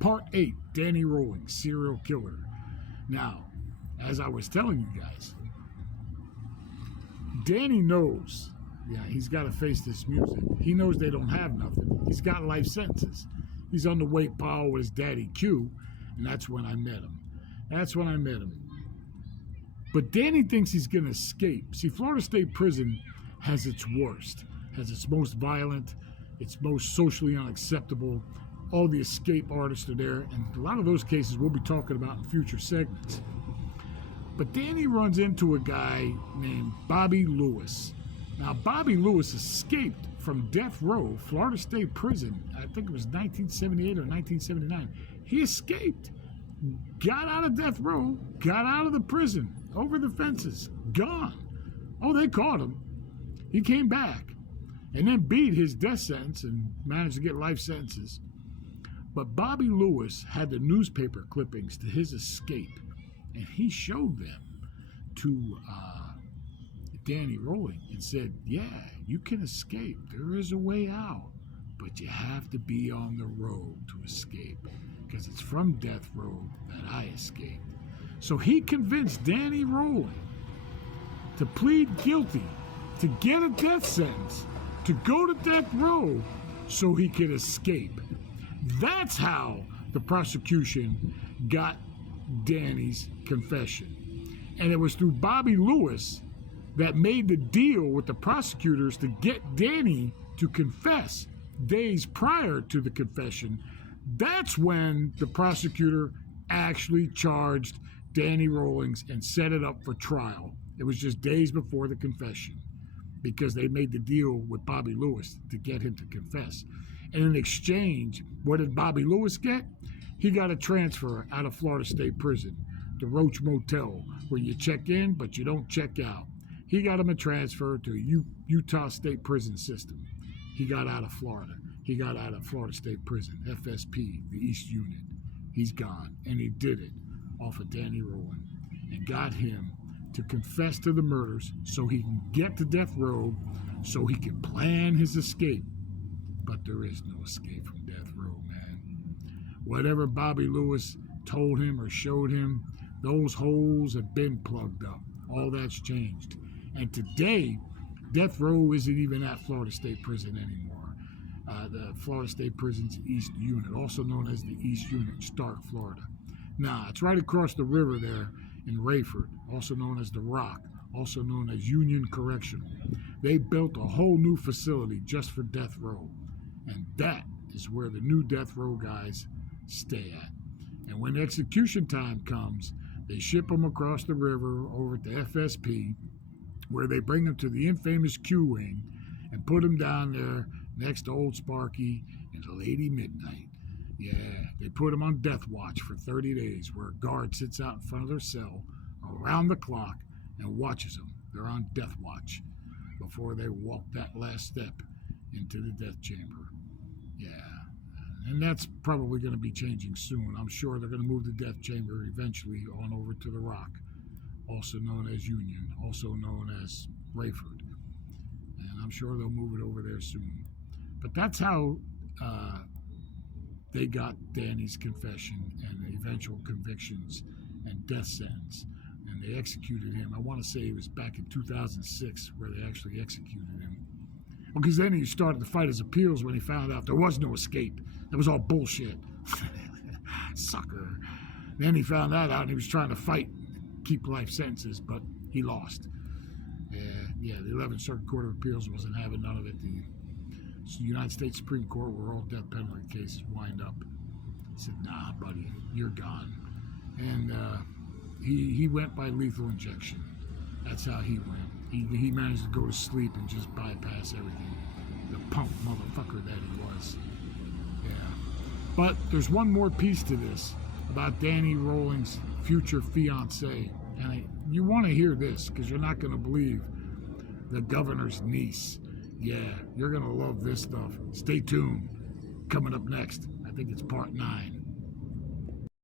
Part 8, Danny Rawlings, serial killer. Now, as I was telling you guys, Danny knows, he's got to face this music. He knows they don't have nothing. He's got life sentences. He's on the wake pile with his daddy Q, and that's when I met him. But Danny thinks he's going to escape. See, Florida State Prison has its worst, has its most violent, its most socially unacceptable. All the escape artists are there, and a lot of those cases we'll be talking about in future segments. But Danny runs into a guy named Bobby Lewis. Now, Bobby Lewis escaped from death row, Florida State Prison, I think it was 1978 or 1979. He escaped, got out of death row, got out of the prison, over the fences, gone. Oh, they caught him. He came back and then beat his death sentence and managed to get life sentences. But Bobby Lewis had the newspaper clippings to his escape, and he showed them to Danny Rawlings and said, yeah, you can escape. There is a way out, but you have to be on the road to escape, because it's from death row that I escaped. So he convinced Danny Rawlings to plead guilty, to get a death sentence, to go to death row so he could escape. That's how the prosecution got Danny's confession. And it was through Bobby Lewis that made the deal with the prosecutors to get Danny to confess days prior to the confession. That's when the prosecutor actually charged Danny Rawlings and set it up for trial. It was just days before the confession, because they made the deal with Bobby Lewis to get him to confess. And in exchange, what did Bobby Lewis get? He got a transfer out of Florida State Prison, the Roach Motel, where you check in, but you don't check out. He got him a transfer to Utah State Prison System. He got out of Florida. He got out of Florida State Prison, FSP, the East Unit. He's gone, and he did it off of Danny Rawlings and got him to confess to the murders so he can get to death row, so he can plan his escape. But there is no escape from death row, man. Whatever Bobby Lewis told him or showed him, those holes have been plugged up. All that's changed. And today, death row isn't even at Florida State Prison anymore. The Florida State Prison's East Unit, also known as the East Unit, Stark, Florida. Now, it's right across the river there in Rayford, also known as The Rock, also known as Union Correctional. They built a whole new facility just for death row, and that is where the new death row guys stay at. And when execution time comes, they ship them across the river over to FSP, where they bring them to the infamous Q Wing and put them down there next to Old Sparky and Lady Midnight. Yeah, they put them on death watch for 30 days, where a guard sits out in front of their cell around the clock and watches them. They're on death watch before they walk that last step into the death chamber. Yeah, and that's probably going to be changing soon. I'm sure they're going to move the death chamber eventually on over to The Rock, also known as Union, also known as Rayford. And I'm sure they'll move it over there soon. But that's how they got Danny's confession and eventual convictions and death sentence. And they executed him. I want to say it was back in 2006 where they actually executed him. Well, because then he started to fight his appeals when he found out there was no escape. That was all bullshit. Sucker. Then he found that out and he was trying to fight, keep life sentences, but he lost. The 11th Circuit Court of Appeals wasn't having none of it. The United States Supreme Court, where all death penalty cases wind up, said, nah, buddy, you're gone. And he went by lethal injection. That's how he went. He managed to go to sleep and just bypass everything. The punk motherfucker that he was. Yeah. But there's one more piece to this about Danny Rawlings' future fiancée. And you want to hear this, because you're not going to believe the governor's niece. Yeah, you're going to love this stuff. Stay tuned. Coming up next, I think it's part 9.